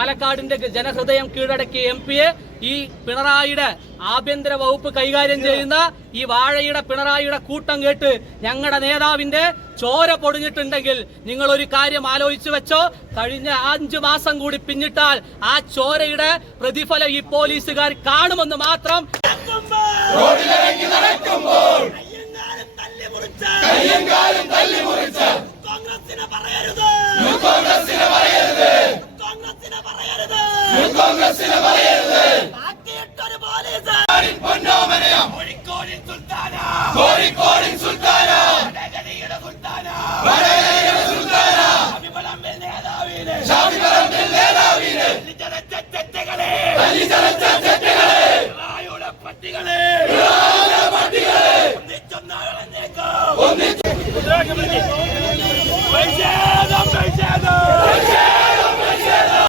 പാലക്കാടിന്റെ ജനഹൃദയം കീഴടക്കിയ MP-യെ ഈ പിണറായിയുടെ ആഭ്യന്തര വകുപ്പ് കൈകാര്യം ചെയ്യുന്ന ഈ വാഴയുടെ പിണറായിയുടെ കൂട്ടം കേട്ട് ഞങ്ങളുടെ നേതാവിന്റെ ചോര പൊടിഞ്ഞിട്ടുണ്ടെങ്കിൽ നിങ്ങൾ ഒരു കാര്യം ആലോചിച്ചു വെച്ചോ. കഴിഞ്ഞ 5 മാസം കൂടി പിന്നിട്ടാൽ ആ ചോരയുടെ പ്രതിഫലം ഈ പോലീസുകാർ കാണുമെന്ന് മാത്രം. കോൺഗ്രസിനെ പറയരുത്.